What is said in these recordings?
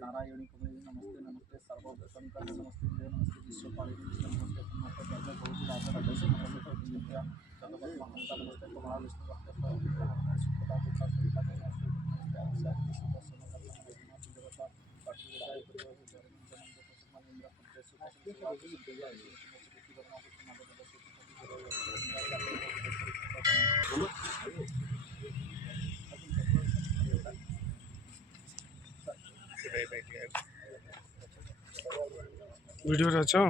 नारायणी कुमारी नमस्ते नमस्ते सर्वशंकर नमस्ते नमस्ते विश्वपाली नमस्ते वीडियो अच्छा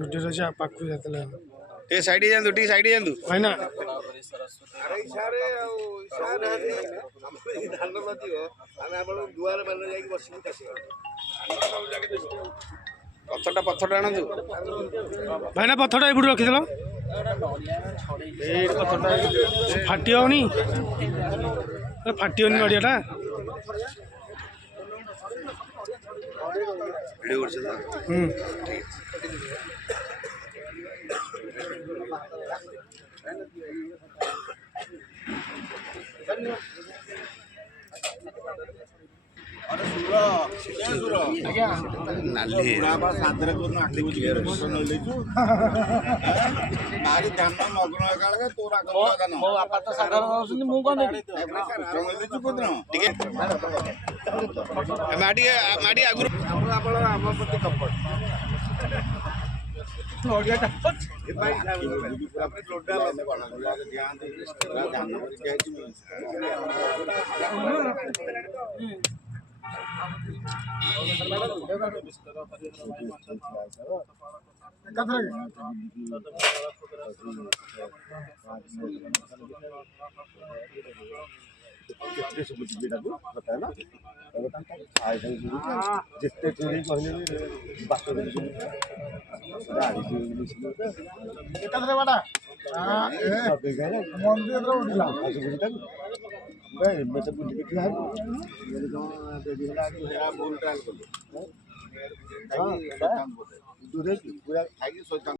वीडियो अच्छा पाक जाते टे साइड जानतु टी साइड जानतु है ना अरे इशारे इशारे धान नदियो आमे आपण दुआर बान जाई बसिबु चासी पत्थर आणतु भाईना पत्थर एपटू रखीदेल फाटिनी फाटिनी नड़ियाटा वीडियो नाली सादर को आखि बुझी मारी धान मग्न काले तोरा धान मो बापा तो साधारण होसुनी मु कोन ठीक है माडी माडी आगु आपण आम प्रति कपट नोडियाटा ए भाई आपने लोडा लगे बना ध्यान दे ध्यान जिते चोरी कहले बात मंदिर उठला मैं तो बुझी के ठिया बोल ट्रायल कर दूध पूरा खाई